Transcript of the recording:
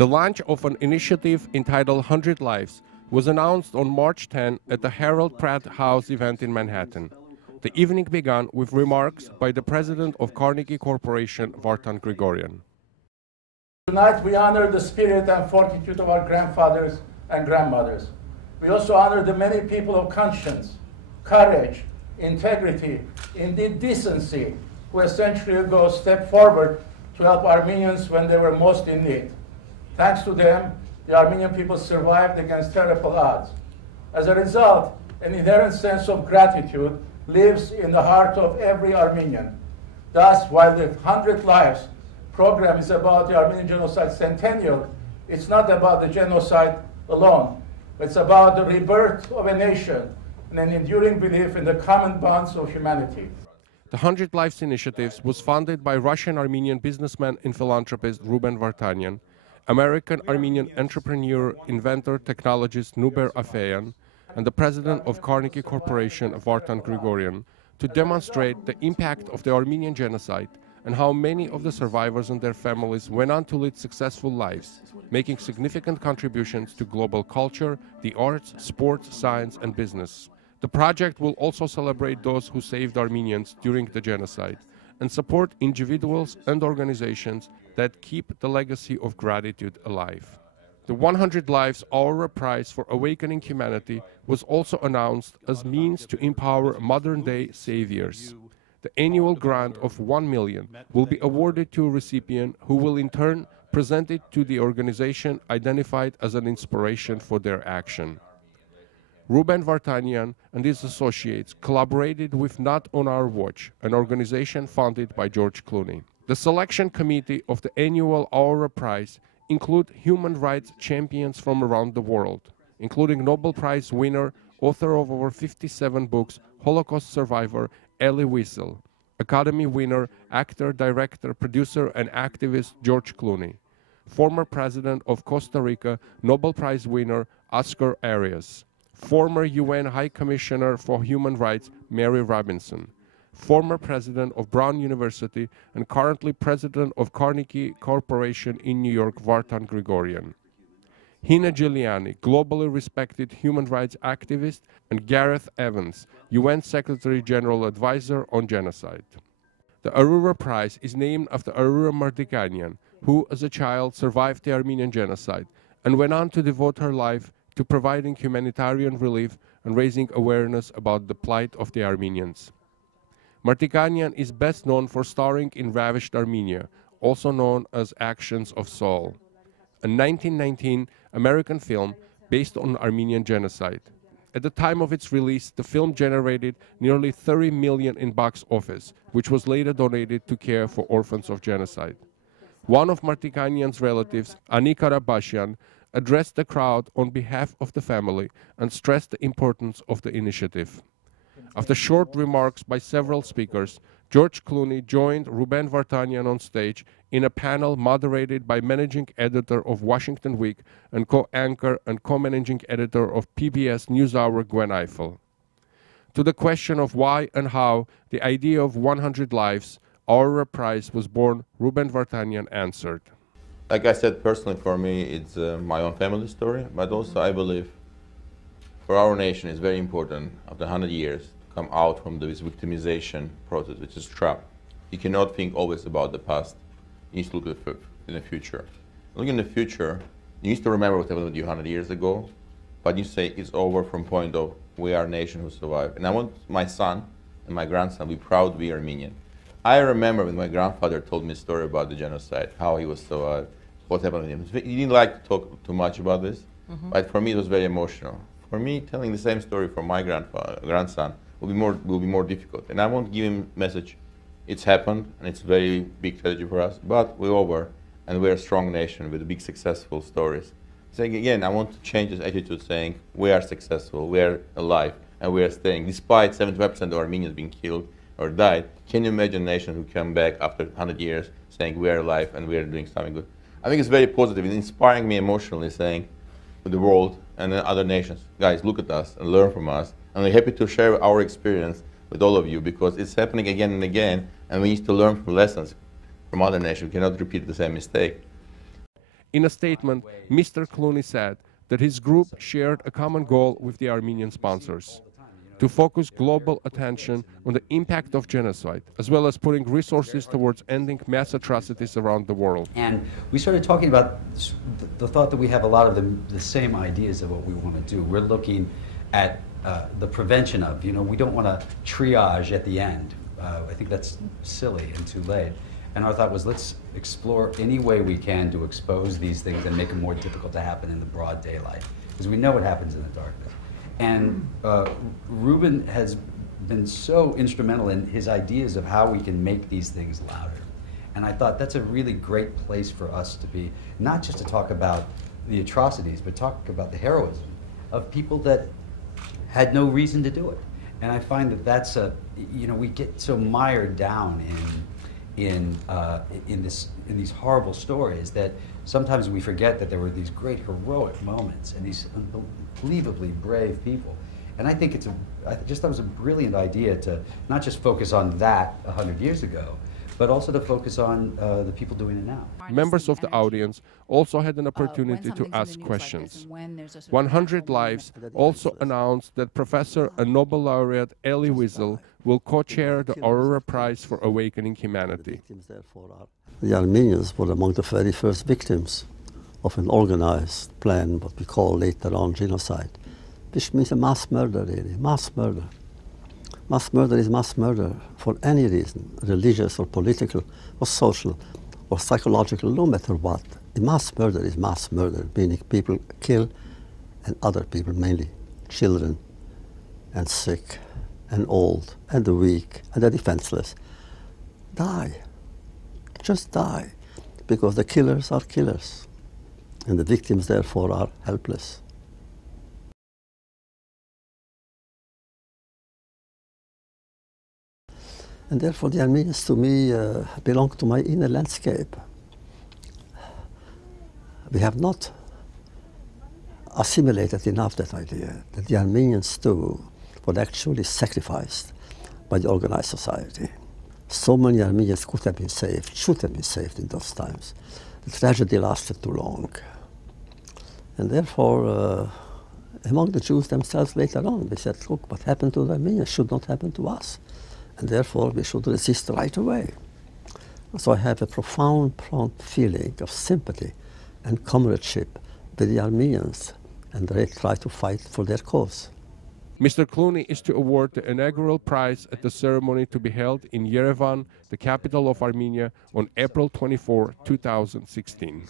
The launch of an initiative entitled 100 Lives was announced on March 10 at the Harold Pratt House event in Manhattan. The evening began with remarks by the president of Carnegie Corporation, Vartan Gregorian. Tonight we honor the spirit and fortitude of our grandfathers and grandmothers. We also honor the many people of conscience, courage, integrity, indeed decency, who a century ago stepped forward to help Armenians when they were most in need. Thanks to them, the Armenian people survived against terrible odds. As a result, an inherent sense of gratitude lives in the heart of every Armenian. Thus, while the 100 Lives program is about the Armenian Genocide Centennial, it's not about the genocide alone. It's about the rebirth of a nation and an enduring belief in the common bonds of humanity. The 100 Lives initiative was funded by Russian-Armenian businessman and philanthropist Ruben Vardanyan, American-Armenian entrepreneur, inventor, technologist Noubar Afeyan, and the president of Carnegie Corporation, Vartan Gregorian, to demonstrate the impact of the Armenian genocide and how many of the survivors and their families went on to lead successful lives, making significant contributions to global culture, the arts, sports, science, and business. The project will also celebrate those who saved Armenians during the genocide and support individuals and organizations that keep the legacy of gratitude alive. The 100 Lives Aura Prize for Awakening Humanity was also announced as means to empower modern-day saviors. The annual grant of $1 million will be awarded to a recipient who will in turn present it to the organization identified as an inspiration for their action. Ruben Vartanian and his associates collaborated with Not on Our Watch, an organization founded by George Clooney. The selection committee of the annual Aura Prize include human rights champions from around the world, including Nobel Prize winner, author of over 57 books, Holocaust survivor Elie Wiesel, Academy winner, actor, director, producer, and activist George Clooney, former president of Costa Rica, Nobel Prize winner Oscar Arias, former UN High Commissioner for Human Rights Mary Robinson, former president of Brown University and currently president of Carnegie Corporation in New York, Vartan Gregorian, Hina Giuliani, globally respected human rights activist, and Gareth Evans, UN Secretary General Advisor on Genocide. The Aura Prize is named after Ruben Vardanyan, who as a child survived the Armenian genocide and went on to devote her life to providing humanitarian relief and raising awareness about the plight of the Armenians. Vardanyan is best known for starring in Ravished Armenia, also known as Actions of Saul, a 1919 American film based on Armenian genocide. At the time of its release, the film generated nearly $30 million in box office, which was later donated to care for orphans of genocide. One of Vardanyan's relatives, Ani Karabashyan, addressed the crowd on behalf of the family and stressed the importance of the initiative. After short remarks by several speakers, George Clooney joined Ruben Vardanyan on stage in a panel moderated by managing editor of Washington Week and co-anchor and co-managing editor of PBS NewsHour, Gwen Ifill. To the question of why and how the idea of 100 Lives, Aura Prize was born, Ruben Vardanyan answered. Like I said, personally for me, it's my own family story, but also I believe for our nation it's very important after 100 years to come out from this victimization process, which is trap. You cannot think always about the past. You need to look in the future. Looking in the future, you need to remember what happened with you 100 years ago, but you say it's over from point of we are a nation who survived. And I want my son and my grandson to be proud to be Armenian. I remember when my grandfather told me a story about the genocide, how he was survived, what happened with him. He didn't like to talk too much about this, but for me it was very emotional. For me, telling the same story for my grandson will be more difficult. And I want to give him a message. It's happened, and it's a very big tragedy for us, but we're over, and we're a strong nation with big successful stories. Saying again, I want to change this attitude, saying we are successful, we are alive, and we are staying. Despite 75% of Armenians being killed or died, can you imagine a nation who come back after 100 years saying we are alive and we are doing something good? I think it's very positive. It's inspiring me emotionally, saying to the world and other nations, guys, look at us and learn from us. And we're happy to share our experience with all of you because it's happening again and again, and we need to learn from lessons from other nations. We cannot repeat the same mistake. In a statement, Mr. Clooney said that his group shared a common goal with the Armenian sponsors: to focus global attention on the impact of genocide, as well as putting resources towards ending mass atrocities around the world. And we started talking about the thought that we have a lot of the same ideas of what we want to do. We're looking at the prevention of, we don't want to triage at the end. I think that's silly and too late. And our thought was, let's explore any way we can to expose these things and make them more difficult to happen in the broad daylight, because we know what happens in the darkness. And Ruben has been so instrumental in his ideas of how we can make these things louder. And I thought that's a really great place for us to be, not just to talk about the atrocities, but talk about the heroism of people that had no reason to do it. And I find that that's we get so mired down in these horrible stories that sometimes we forget that there were these great heroic moments and these unbelievably brave people. And I think I just thought it was a brilliant idea to not just focus on that 100 years ago, but also to focus on the people doing it now. Members of the audience also had an opportunity to ask questions. 100 Lives also announced that Professor and Nobel laureate Elie Wiesel will co-chair the Aurora Prize for Awakening Humanity. The Armenians were among the very first victims of an organized plan, what we call later on genocide, which means a mass murder, really, mass murder. Mass murder is mass murder for any reason, religious or political or social or psychological, no matter what. A mass murder is mass murder, meaning people kill and other people, mainly children and sick and old and the weak and the defenseless, die. Just die, because the killers are killers and the victims therefore are helpless. And therefore the Armenians to me belong to my inner landscape. We have not assimilated enough that idea that the Armenians too were actually sacrificed by the organized society. So many Armenians could have been saved, should have been saved in those times. The tragedy lasted too long. And therefore, among the Jews themselves later on, they said, look, what happened to the Armenians should not happen to us. And therefore, we should resist right away. So I have a profound feeling of sympathy and comradeship with the Armenians, and they try to fight for their cause. Mr. Clooney is to award the inaugural prize at the ceremony to be held in Yerevan, the capital of Armenia, on April 24, 2016.